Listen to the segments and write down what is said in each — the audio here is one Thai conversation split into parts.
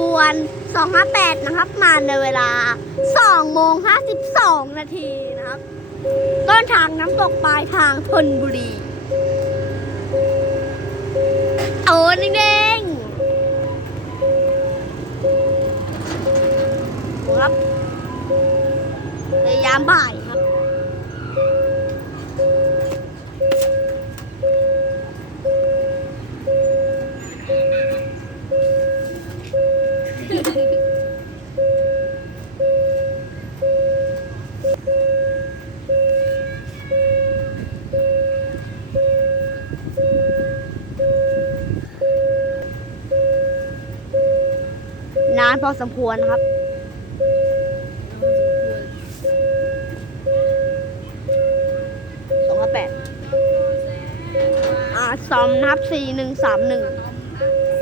บวน 258 นะครับ มาในเวลา2โมง52 นาทีนะครับ ต้นทางน้ำตกปลายทางธนบุรีโอ้เด้งๆครับในยามบ่ายครับานพอสมควรนะครับ สองห้าแปดอ่าซ้อมนะครับสี่หนึ่งสามหนึ่ง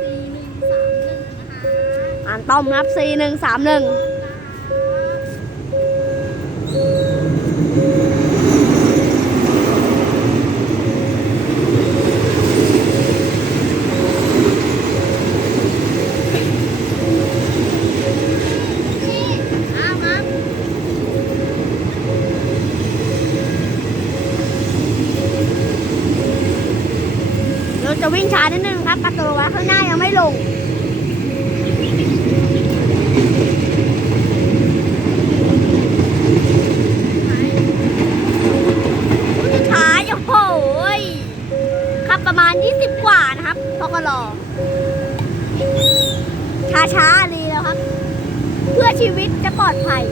สี่หนึ่งสามหนึ่งนะคะอ่านต้อมนะครับสี่หนึ่งสามหนึ่ง อ้าวครับ เรา จะวิ่งช้านิดนึงครับประตูวัดข้างหน้ายังไม่ลงช้าโอ้โหยขับประมาณ 20 กว่านะครับพอกรอช้าช้าๆดีแล้วครับ เพื่อชีวิตจะปลอดภัย